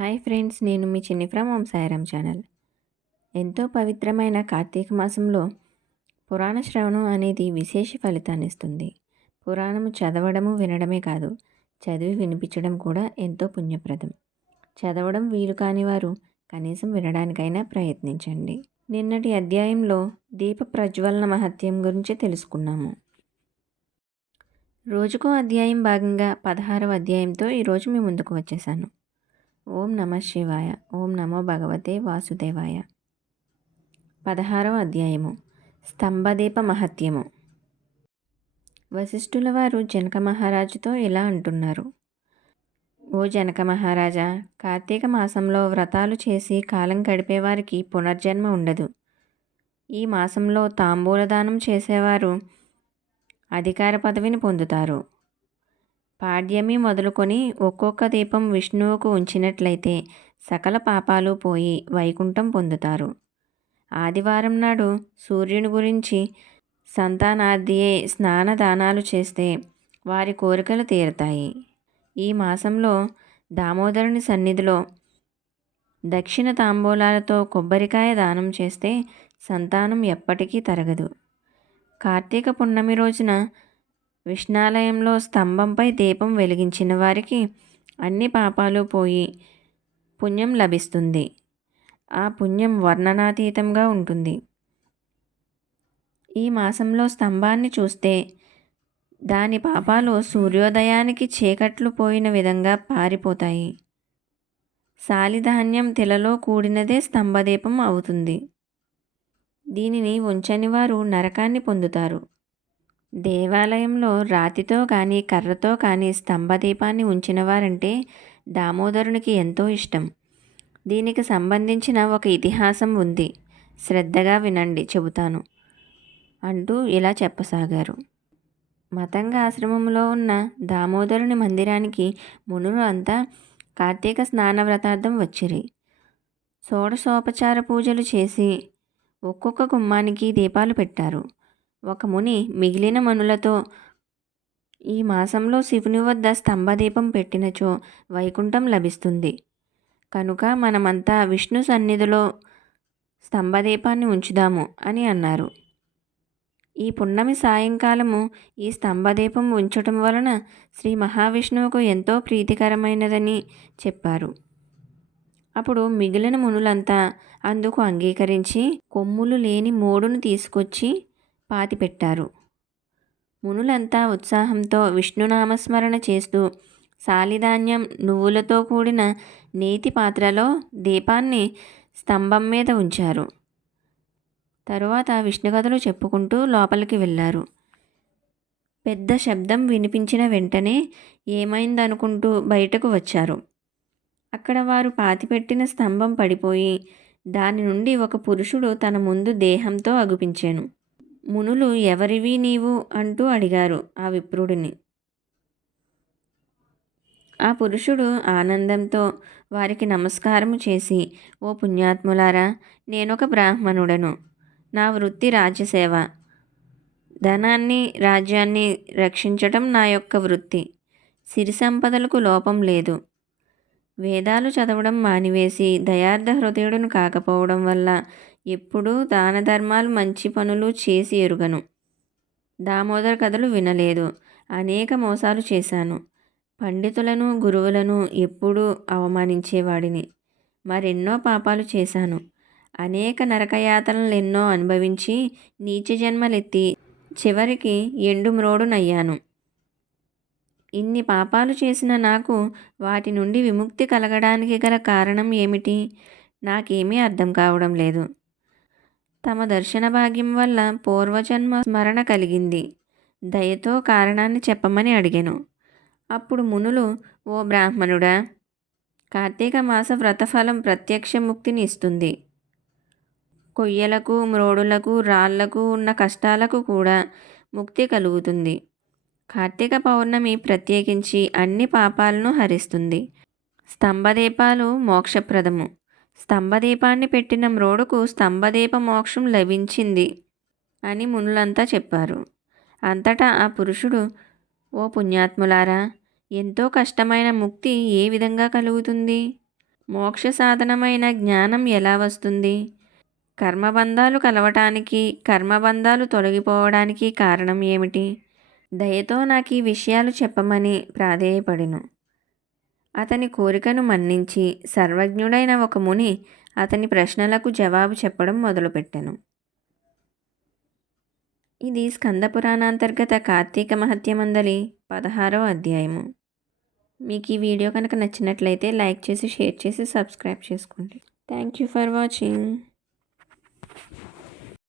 Hi friends నేను మీ చిన్ని from Om Sairam channel. ఎంతో పవిత్రమైన కార్తీక మాసంలో పురాణ శ్రవణం అనేది విశేష ఫలితాన్ని ఇస్తుంది. పురాణము చదవడము వినడమే కాదు చదివి వినిపించడం కూడా ఎంతో పుణ్యప్రదం. చదవడం వీలు కాని వారు కనీసం వినడానికైనా ప్రయత్నించండి. నిన్నటి అధ్యాయంలో దీప ప్రజ్వలన మహత్యం గురించి తెలుసుకున్నాము. రోజుకో అధ్యాయం భాగంగా పదహారవ అధ్యాయంతో ఈరోజు మీ ముందుకు వచ్చేసాను. ఓం నమ శివాయ. ఓం నమో భగవతే వాసుదేవాయ. పదహారవ అధ్యాయము. స్తంభదీప మహత్యము. వశిష్ఠుల వారు జనక మహారాజుతో ఇలా అంటున్నారు. ఓ జనక మహారాజా కార్తీక మాసంలో వ్రతాలు చేసి కాలం గడిపేవారికి పునర్జన్మ ఉండదు. ఈ మాసంలో తాంబూలదానం చేసేవారు అధికార పదవిని పొందుతారు. పాడ్యమి మొదలుకొని ఒక్కొక్క దీపం విష్ణువుకు ఉంచినట్లయితే సకల పాపాలు పోయి వైకుంఠం పొందుతారు. ఆదివారం నాడు సూర్యుని గురించి సంతానాదియే స్నానదానాలు చేస్తే వారి కోరికలు తీరతాయి. ఈ మాసంలో దామోదరుని సన్నిధిలో దక్షిణ తాంబూలాలతో కొబ్బరికాయ దానం చేస్తే సంతానం ఎప్పటికీ తరగదు. కార్తీక పున్నమి రోజున విష్ణాలయంలో స్తంభంపై దీపం వెలిగించిన వారికి అన్ని పాపాలు పోయి పుణ్యం లభిస్తుంది. ఆ పుణ్యం వర్ణనాతీతంగా ఉంటుంది. ఈ మాసంలో స్తంభాన్ని చూస్తే దాని పాపాలు సూర్యోదయానికి చీకట్లు పోయిన విధంగా పారిపోతాయి. సాలిధాన్యం తిలలో కూడినదే స్తంభదీపం అవుతుంది. దీనిని ఉంచని వారు నరకాన్ని పొందుతారు. దేవాలయంలో రాతితో కానీ కర్రతో కానీ స్తంభదీపాన్ని ఉంచిన వారంటే దామోదరునికి ఎంతో ఇష్టం. దీనికి సంబంధించిన ఒక ఇతిహాసం ఉంది. శ్రద్ధగా వినండి చెబుతాను. అంటూ ఇలా చెప్పసాగారు. మతంగా ఆశ్రమంలో ఉన్న దామోదరుని మందిరానికి మునులు అంతా కార్తీక స్నాన వ్రతార్థం వచ్చిరి. షోడశోపచార పూజలు చేసి ఒక్కొక్క గుమ్మానికి దీపాలు పెట్టారు. ఒక ముని మిగిలిన మనులతో ఈ మాసంలో శివుని వద్ద స్తంభదీపం పెట్టినచో వైకుంఠం లభిస్తుంది. కనుక మనమంతా విష్ణు సన్నిధిలో స్తంభదీపాన్ని ఉంచుదాము అని అన్నారు. ఈ పున్నమి సాయంకాలము ఈ స్తంభదీపం ఉంచటం వలన శ్రీ మహావిష్ణువుకు ఎంతో ప్రీతికరమైనదని చెప్పారు. అప్పుడు మిగిలిన మునులంతా అందుకు అంగీకరించి కొమ్ములు లేని మోడును తీసుకొచ్చి పాతిపెట్టారు. మునులంతా ఉత్సాహంతో విష్ణునామస్మరణ చేస్తూ సాలిధాన్యం నువ్వులతో కూడిన నేతి పాత్రలో దీపాన్ని స్తంభం మీద ఉంచారు. తరువాత విష్ణుకథలు చెప్పుకుంటూ లోపలికి వెళ్ళారు. పెద్ద శబ్దం వినిపించిన వెంటనే ఏమైందనుకుంటూ బయటకు వచ్చారు. అక్కడ వారు పాతిపెట్టిన స్తంభం పడిపోయి దాని నుండి ఒక పురుషుడు తన ముందు దేహంతో అగుపించాను. మునులు ఎవరివి నీవు అంటూ అడిగారు ఆ విప్రుడిని. ఆ పురుషుడు ఆనందంతో వారికి నమస్కారము చేసి ఓ పుణ్యాత్ములారా నేనొక బ్రాహ్మణుడను. నా వృత్తి రాజ్యసేవ. ధనాన్ని రాజ్యాన్ని రక్షించటం నా యొక్క వృత్తి. సిరి సంపదలకు లోపం లేదు. వేదాలు చదవడం మానివేసి దయార్థ హృదయుడును కాకపోవడం వల్ల ఎప్పుడూ దాన ధర్మాలు మంచి పనులు చేసి ఎరుగను. దామోదర్ కథలు వినలేదు. అనేక మోసాలు చేశాను. పండితులను గురువులను ఎప్పుడూ అవమానించేవాడిని. మరెన్నో పాపాలు చేశాను. అనేక నరకయాతనలు ఎన్నో అనుభవించి నీచ జన్మలెత్తి చివరికి ఎండు మ్రోడునయ్యాను. ఇన్ని పాపాలు చేసిన నాకు వాటి నుండి విముక్తి కలగడానికి గల కారణం ఏమిటి? నాకేమీ అర్థం కావడం లేదు. తమ దర్శన భాగ్యం వల్ల పూర్వజన్మ స్మరణ కలిగింది. దయతో కారణాన్ని చెప్పమని అడిగాను. అప్పుడు మునులు ఓ బ్రాహ్మణుడా కార్తీక మాస వ్రతఫలం ప్రత్యక్ష ముక్తిని ఇస్తుంది. కొయ్యలకు మ్రోడులకు రాళ్ళకు ఉన్న కష్టాలకు కూడా ముక్తి కలుగుతుంది. కార్తీక పౌర్ణమి ప్రత్యేకించి అన్ని పాపాలను హరిస్తుంది. స్తంభదీపాలు మోక్షప్రదము. స్తంభదీపాన్ని పెట్టిన మ్రోడుకు స్తంభదీప మోక్షం లభించింది అని మునులంతా చెప్పారు. అంతటా ఆ పురుషుడు ఓ పుణ్యాత్ములారా ఎంతో కష్టమైన ముక్తి ఏ విధంగా కలుగుతుంది? మోక్ష సాధనమైన జ్ఞానం ఎలా వస్తుంది? కర్మబంధాలు కలవటానికి కర్మబంధాలు తొలగిపోవడానికి కారణం ఏమిటి? దయతో నాకు ఈ విషయాలు చెప్పమని ప్రాధేయపడిను. అతని కోరికను మన్నించి సర్వజ్ఞుడైన ఒక ముని అతని ప్రశ్నలకు జవాబు చెప్పడం మొదలుపెట్టెను. ఇది స్కందపురాణాంతర్గత కార్తీక మహత్యమందలి పదహారో అధ్యాయము. మీకు ఈ వీడియో కనుక నచ్చినట్లయితే లైక్ చేసి షేర్ చేసి సబ్స్క్రైబ్ చేసుకోండి. Thank you for watching.